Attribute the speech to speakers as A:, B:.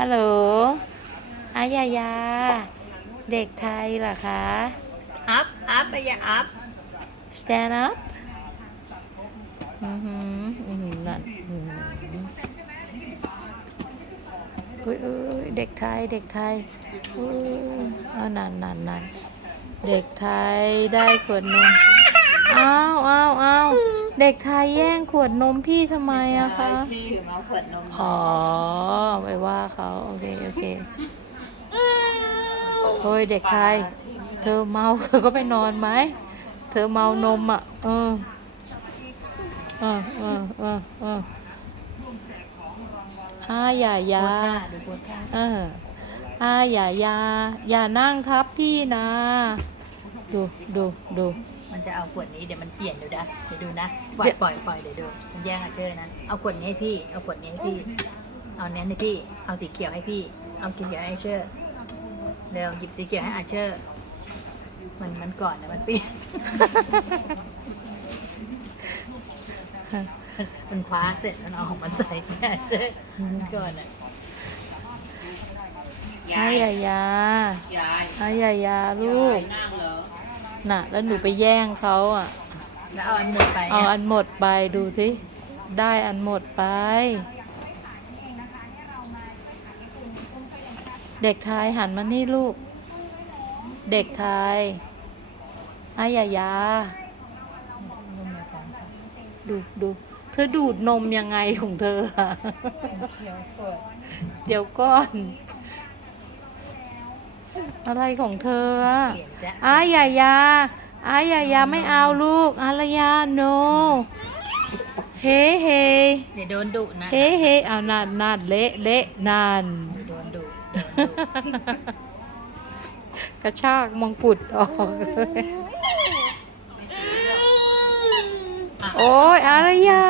A: ฮัลโหลอายายา เด็กไทยเหรอคะ
B: อัพ อัพไปอย่าอัพ
A: stand up อือหืออือหือนั่นอือหืออุ้ยอุ้ยเด็กไทย เด็กไทยอุ้ยเอานั่นนั่นนั่นเด็กไทยได้ขวดนมอ้าวอ้าวอ้าว เด็กไทยแย่งขวดนมพี่ทำไมอะคะ
B: พี่ถือมาขวดนม
A: อ๋อไปว่าเขาโอเคโอเคเฮ้ยเด็กไทยเธอเมาเธอก็ไปนอนไหม เธอเมานมอะ เออเออเออเออเอออาอย่าอยา
B: ดูโพสท่า
A: เอออาอย่าอยา อย่านั่งทับพี่นะ ดูดูดู
B: มันจะเอาขวดนี้เดี๋ยวมันเปลี่ยนดูนะเดี๋ยวดูนะปล่อ
A: เดี๋
B: ย
A: ยว
B: ปล่อยปล่อยเดี๋ยวดูมันแย่งอาเชอร์นะเอาขวดนี้ให้พี่เอาขวดนี้ให้พี่ เอาเนี้ยให้พี่เอาสีเขียวให้พี่ เอาสีเขียวให้อาเชอร์เร็วหยิบสีเขียวให้อาเชอร์ มันมันก่อนนะมันเปลี่ยนมันคว้าเสร็จมันเอาของมันใส่ให้อาเชอร์มันก่อนอะ
A: อาอย่าอยา
C: ยาย
A: อาอย่าอยาลูก
C: นั่งเหรอ
A: น่ะ แล้วหนูไปแย่งเขาอะ
B: แล้วเอาอันหมดไป
A: เอาอันหมดไปดูสิได้อันหมดไป เด็กไทยหันมานี่ลูก เด็กไทยอายายา ดูดูเธอดูดนมยังไงของเธออะเดี๋ยวก่อน อะไรของเธออะ
B: เปลี่ยนจ้ะ
A: อายายาอายายาไม่เอาลูกอารยา no เฮ้เฮ้
B: เดี๋ยวโดนดุนะ
A: เฮ้เฮ้เอานานนานเละเละนาน
B: โดนดุโดนดุ
A: กระชากมงกุฎออก โอ้ยอารยา